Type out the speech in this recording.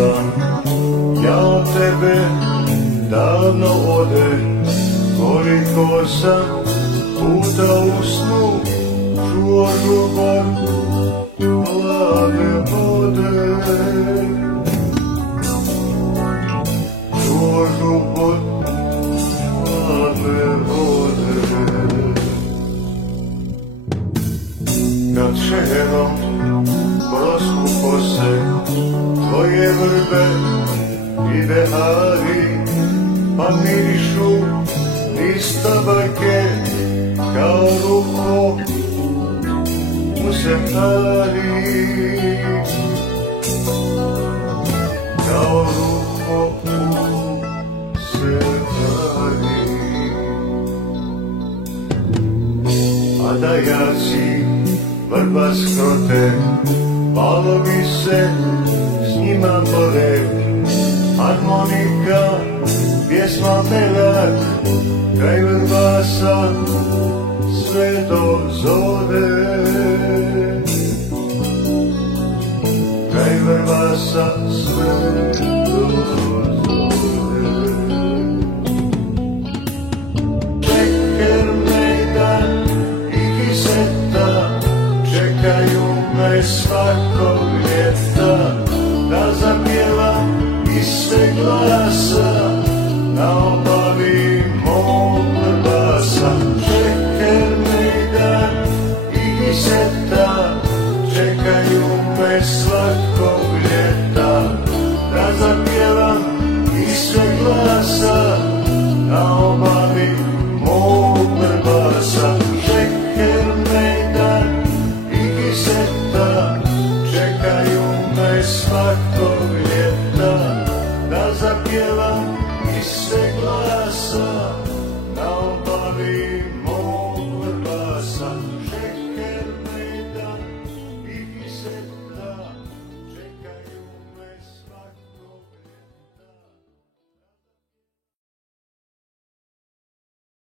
bila, ja od tebe davno odem. Koliko sam puta u snu čuo žubor hladne vode, čuo žubor hladne vode. Nad šeherom proskupo se tvoje vrbe i behari, pa mirišu niz tabake kao ruho u sektari, kao ruho u sektari. A da jaci vrba skrote, malo mi se s njima bore, harmonika, pjesma melak, kraj vrbasa sve do zore, kraj vrbasa sve do zore. Čeker, mejdan i kiseta čekaju me svakog ljeta, da zapjevam iz sve glave